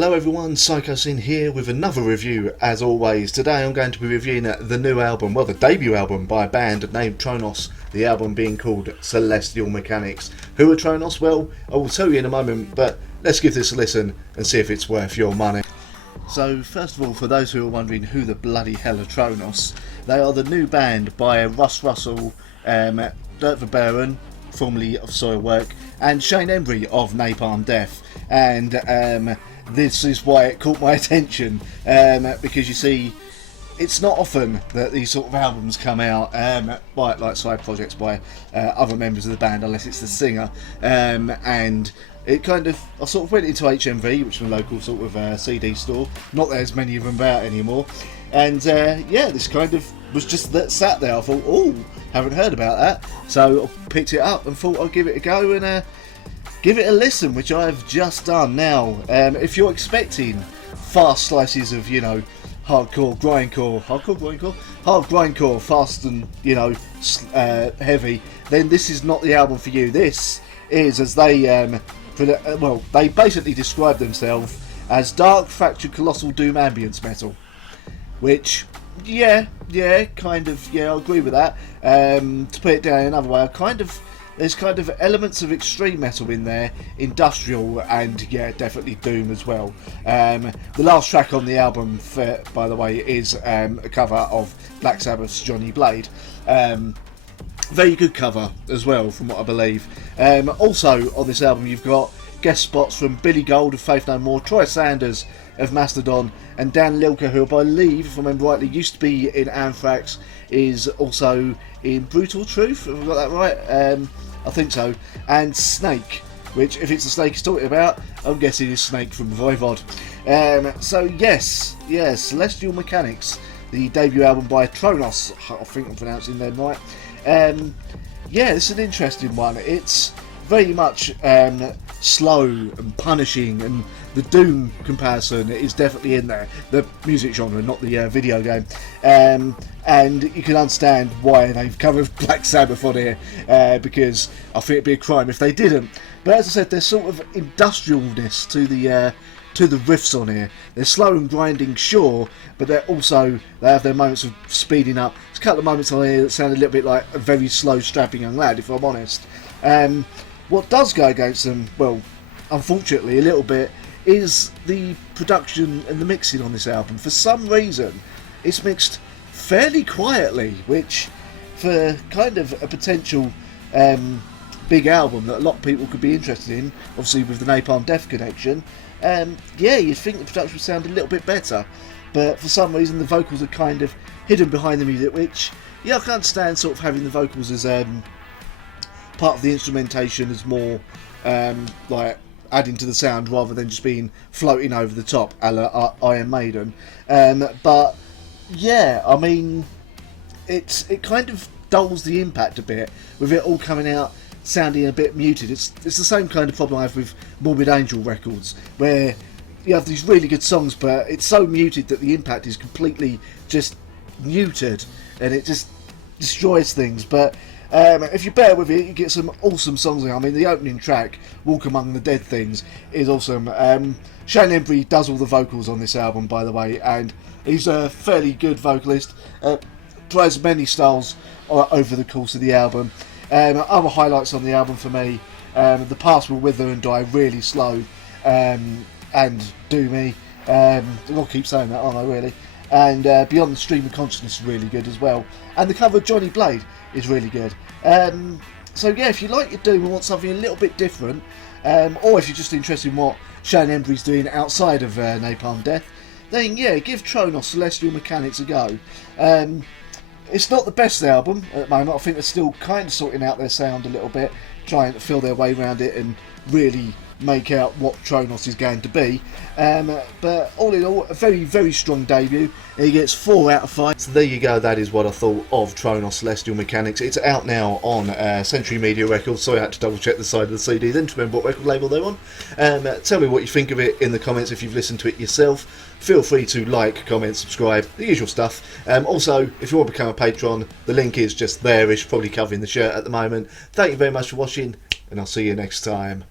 Hello everyone, Psychosin here with another review as always. Today I'm going to be reviewing the new album, well the debut album by a band named Tronos, the album being called Celestial Mechanics. Who are Tronos? Well, I will tell you in a moment, but let's give this a listen and see if it's worth your money. So first of all, for those who are wondering who the bloody hell are Tronos, they are the new band by Russ Russell, Dirk Verbeuren, formerly of Soilwork, and Shane Embury of Napalm Death. And this is why it caught my attention, because you see, it's not often that these sort of albums come out by like side projects by other members of the band, unless it's the singer. And it kind of, I sort of went into HMV, which is a local sort of CD store. Not that there's many of them about anymore. And yeah, this kind of was just sat there. I thought, oh, haven't heard about that. So I picked it up and thought I'd give it a go and give it a listen, which I've just done now. If you're expecting fast slices of, you know, hard grindcore, fast and, you know, heavy, then this is not the album for you. This is, as they, well, they basically describe themselves as dark, fractured, colossal doom ambience metal, which, yeah, kind of, yeah, I agree with that. To put it down another way, there's kind of elements of extreme metal in there, industrial, and yeah, definitely doom as well. The last track on the album, by the way, is a cover of Black Sabbath's Johnny Blade. Very good cover as well, from what I believe. Also on this album, you've got guest spots from Billy Gould of Faith No More, Troy Sanders of Mastodon, and Dan Lilker, who I believe, if I remember rightly, used to be in Anthrax, is also in Brutal Truth. Have I got that right? I think so. And Snake, which, if it's the Snake he's talking about, I'm guessing is Snake from Voivod. So yes, Celestial Mechanics, the debut album by Tronos. I think I'm pronouncing them right. Yeah, this is an interesting one. It's very much slow and punishing, and the Doom comparison is definitely in there. The music genre, not the video game. And you can understand why they've covered Black Sabbath on here, because I think it'd be a crime if they didn't. But as I said, there's sort of industrialness to the riffs on here. They're slow and grinding, sure, but they have their moments of speeding up. There's a couple of moments on here that sound a little bit like a very slow, strapping young lad, if I'm honest. What does go against them, well, unfortunately, a little bit, is the production and the mixing on this album. For some reason, it's mixed fairly quietly, which, for kind of a potential big album that a lot of people could be interested in, obviously with the Napalm Death connection, yeah, you'd think the production would sound a little bit better. But for some reason, the vocals are kind of hidden behind the music, which, yeah, I can understand sort of having the vocals as part of the instrumentation, as more like adding to the sound rather than just being floating over the top, a la Iron Maiden. But yeah, I mean, it kind of dulls the impact a bit with it all coming out sounding a bit muted. It's the same kind of problem I have with Morbid Angel records, where you have these really good songs, but it's so muted that the impact is completely just muted, and it just destroys things. But if you bear with it, you get some awesome songs. I mean, the opening track, Walk Among the Dead Things, is awesome. Shane Embury does all the vocals on this album, by the way, and he's a fairly good vocalist. Tries many styles over the course of the album. Other highlights on the album for me, The Past Will Wither and Die, really slow and doomy. I'll keep saying that, aren't I, really? And Beyond the Stream of Consciousness is really good as well. And the cover of Johnny Blade is really good. So yeah, if you like your Doom and want something a little bit different, or if you're just interested in what Shane Embury's doing outside of Napalm Death, then yeah, give Tronos Celestial Mechanics a go. It's not the best album at the moment. I think they're still kind of sorting out their sound a little bit, trying to feel their way around it and really make out what Tronos is going to be. But all in all, a very, very strong debut. He gets 4 out of 5. So there you go, that is what I thought of Tronos Celestial Mechanics. It's out now on Century Media Records. Sorry, I had to double check the side of the CD then to remember what record label they're on. Tell me what you think of it in the comments if you've listened to it yourself. Feel free to like, comment, subscribe, the usual stuff. Also, if you want to become a patron, the link is just there-ish, probably covering the shirt at the moment. Thank you very much for watching, and I'll see you next time.